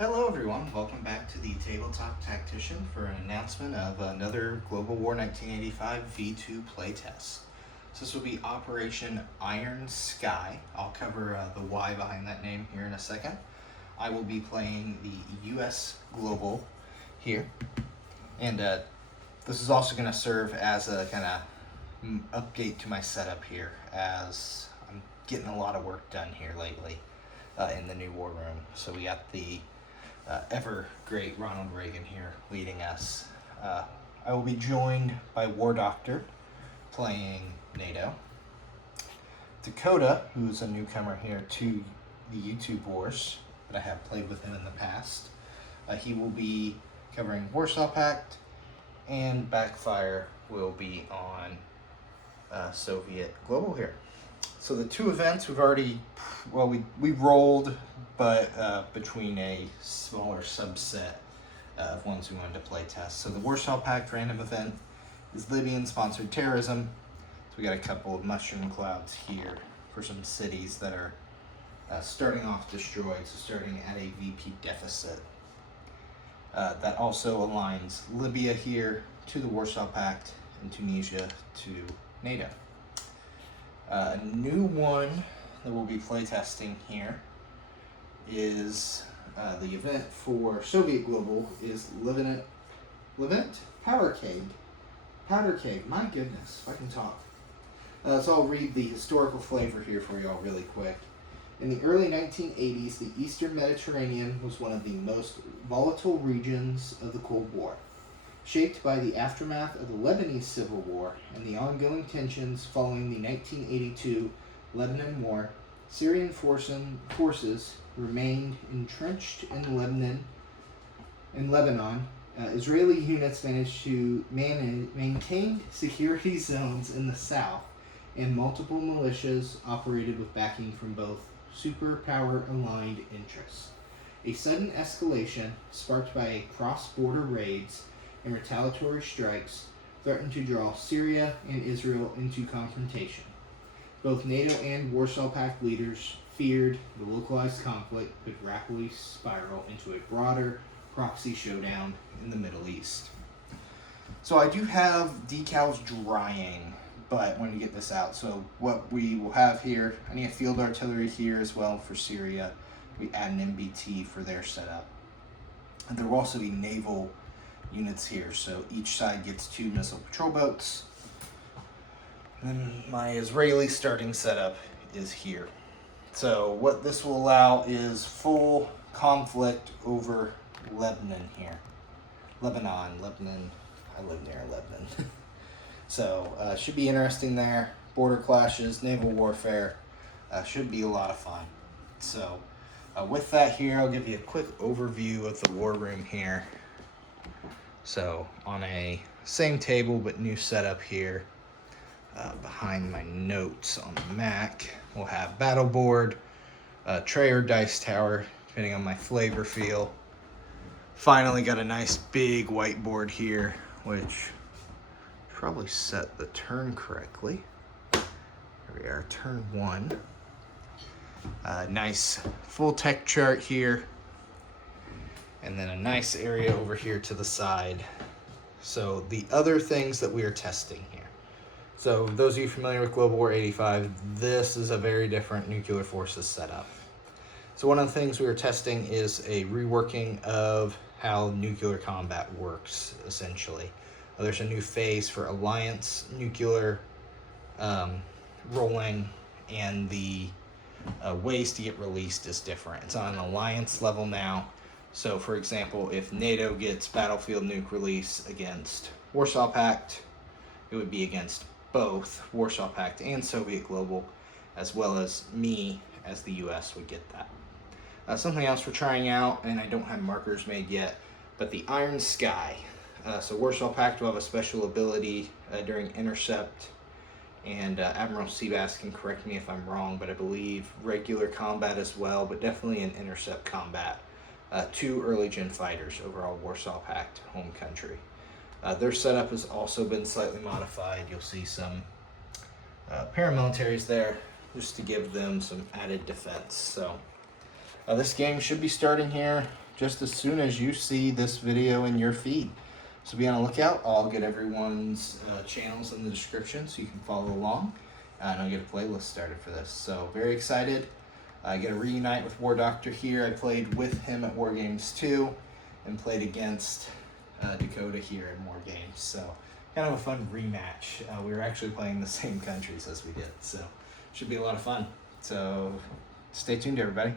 Hello everyone, welcome back to the Tabletop Tactician for an announcement of another Global War 1985 V2 playtest. So this will be Operation Iron Sky. I'll cover the why behind that name here in a second. I will be playing the US Global here, and this is also going to serve as a kind of update to my setup here, as I'm getting a lot of work done here lately in the new war room. So we got the ever great Ronald Reagan here leading us. I will be joined by War Doctor playing Nato. Dakota, who's a newcomer here to the YouTube wars, but I have played with him in the past. He will be covering Warsaw Pact, and Backfire will be on Soviet Global here. So the two events we've already, we rolled, but between a smaller subset of ones we wanted to play test. So the Warsaw Pact random event is Libyan-sponsored terrorism. So we got a couple of mushroom clouds here for some cities that are starting off destroyed, so starting at a VP deficit. That also aligns Libya here to the Warsaw Pact and Tunisia to NATO. A new one that we'll be playtesting here is the event for Soviet Global is Levant Powder Keg. My goodness, if I can talk. So I'll read the historical flavor here for y'all really quick. In the early 1980s, the Eastern Mediterranean was one of the most volatile regions of the Cold War. Shaped by the aftermath of the Lebanese Civil War and the ongoing tensions following the 1982 Lebanon War, Syrian forces remained entrenched in Lebanon. Israeli units managed to maintain security zones in the south, and multiple militias operated with backing from both superpower-aligned interests. A sudden escalation, sparked by cross-border raids and retaliatory strikes, threatened to draw Syria and Israel into confrontation. Both NATO and Warsaw Pact leaders feared the localized conflict could rapidly spiral into a broader proxy showdown in the Middle East. So I do have decals drying, but when you get this out, so what we will have here, I need a field artillery here as well for Syria. We add an MBT for their setup. And there will also be naval units here, so each side gets 2 missile patrol boats. And then my Israeli starting setup is here. So what this will allow is full conflict over Lebanon here. Lebanon, I live near Lebanon. So should be interesting there. Border clashes, naval warfare, should be a lot of fun. So with that here, I'll give you a quick overview of the war room here. So on a same table but new setup here, behind my notes on the Mac, we'll have battle board, tray or dice tower, depending on my flavor feel. Finally got a nice big whiteboard here, which probably set the turn correctly. Here we are, turn 1. Nice full tech chart here. And then a nice area over here to the side. So the other things that we are testing here. So those of you familiar with Global War 85, this is a very different nuclear forces setup. So one of the things we are testing is a reworking of how nuclear combat works, essentially. There's a new phase for alliance nuclear rolling, and the ways to get released is different. It's on an alliance level now. So, for example, if NATO gets battlefield nuke release against Warsaw Pact, it would be against both Warsaw Pact and Soviet Global, as well as me as the US would get that. Something else we're trying out, and I don't have markers made yet, but the Iron Sky. So Warsaw Pact will have a special ability during intercept, and Admiral Seabass can correct me if I'm wrong, but I believe regular combat as well, but definitely in intercept combat. 2 early gen fighters over all Warsaw Pact home country. Their setup has also been slightly modified. You'll see some paramilitaries there just to give them some added defense. So This game should be starting here just as soon as you see this video in your feed. So be on the lookout. I'll get everyone's channels in the description so you can follow along. And I'll get a playlist started for this. So very excited. I get to reunite with War Doctor here. I played with him at War Games 2 and played against Dakota here in War Games. So kind of a fun rematch. We were actually playing the same countries as we did. So should be a lot of fun. So stay tuned, everybody.